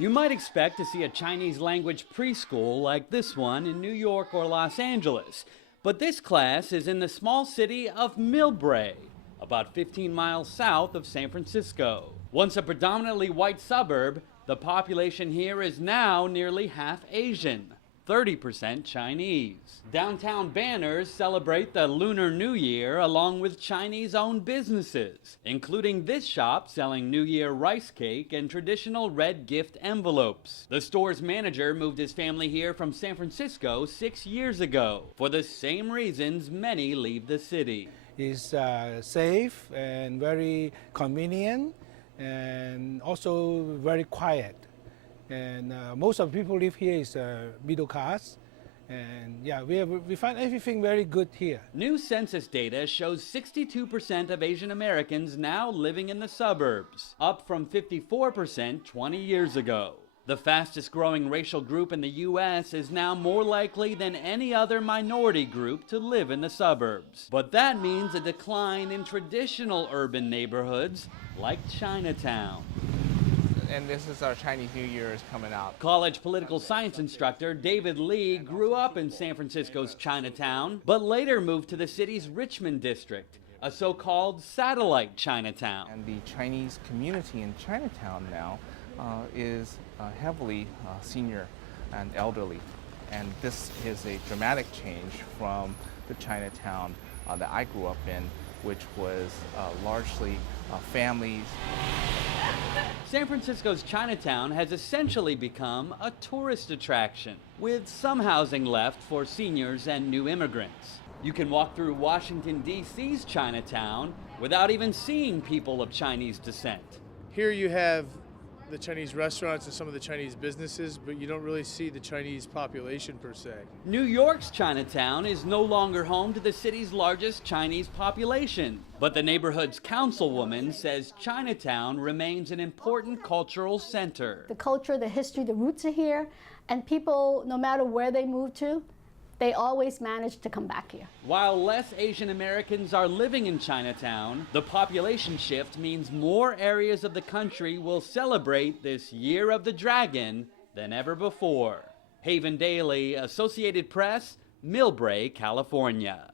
You might expect to see a Chinese language preschool like this one in New York or Los Angeles, but this class is in the small city of MILLBRAE, about 15 miles south of San Francisco. Once a predominantly white suburb, the population here is now nearly half Asian, 30% Chinese. Downtown banners celebrate the Lunar New Year along with Chinese-owned businesses, including this shop selling New Year rice cake and traditional red gift envelopes. The store's manager moved his family here from San Francisco 6 years ago, for the same reasons many leave the city. It's safe and very convenient and also very quiet. And most of the people live here is middle class. And yeah, we find everything very good here. New census data shows 62% of Asian Americans now living in the suburbs, up from 54% 20 years ago. The fastest growing racial group in the U.S. is now more likely than any other minority group to live in the suburbs. But that means a decline in traditional urban neighborhoods like Chinatown. And this is our Chinese New Year is coming out. College political science instructor David Lee grew up in San Francisco's Chinatown, but later moved to the city's Richmond district, a so-called satellite Chinatown. And the Chinese community in Chinatown now is heavily senior and elderly. And this is a dramatic change from the Chinatown that I grew up in, which was largely families. San Francisco's Chinatown has essentially become a tourist attraction, with some housing left for seniors and new immigrants. You can walk through Washington, D.C.'s Chinatown without even seeing people of Chinese descent. Here you have the Chinese restaurants and some of the Chinese businesses, but you don't really see the Chinese population per se. New York's Chinatown is no longer home to the city's largest Chinese population, but the neighborhood's councilwoman says Chinatown remains an important cultural center. The culture, the history, the roots are here, and people, no matter where they move to, they always manage to come back here. While less Asian Americans are living in Chinatown, the population shift means more areas of the country will celebrate this Year of the Dragon than ever before. Haven Daley, Associated Press, MILLBRAE, California.